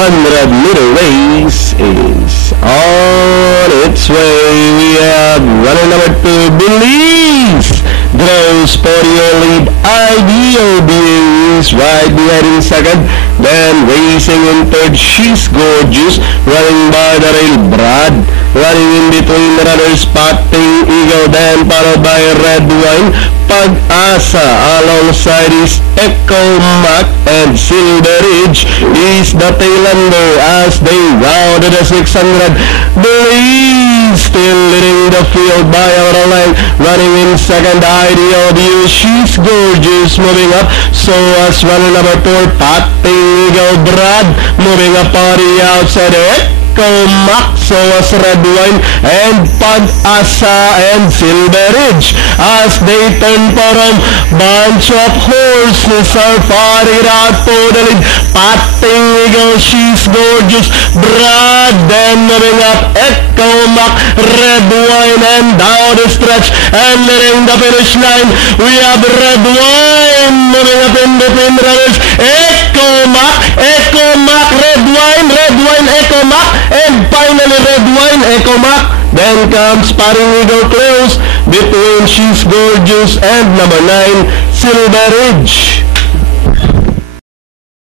400-meter race is on its way. We have runner number 2, Belize. Grows 40-year lead. IDOB is right behind in second. Then racing in third, She's Gorgeous. Running by the rail, Brad. Running in between the runners, Patting Eagle. Then followed by Red Wine. Pag-asa alongside is Echo Mac, and Silver Ridge is the tail-ender as they rounded the 600. Belize still leading the field by our line. Running in second, IDOB. She's Gorgeous moving up. So as runner number 4, Patting Eagle, Brad moving up on the outside. Echo Mac, so as Red Wine and Pag-asa and Silver Ridge as they turn for home. Bunch of horses are fighting out for the lead. Patting Eagle, She's Gorgeous, Brad, then moving up Echo Mac, Red Wine, and down the stretch and nearing the finish line. We have Red Wine moving up in between runners. Echo Mac, Red Wine, Echo Mac, and finally Red Wine, Echo Mac. Then comes Patting Eagle close between She's Gorgeous and number 9, Silver Ridge.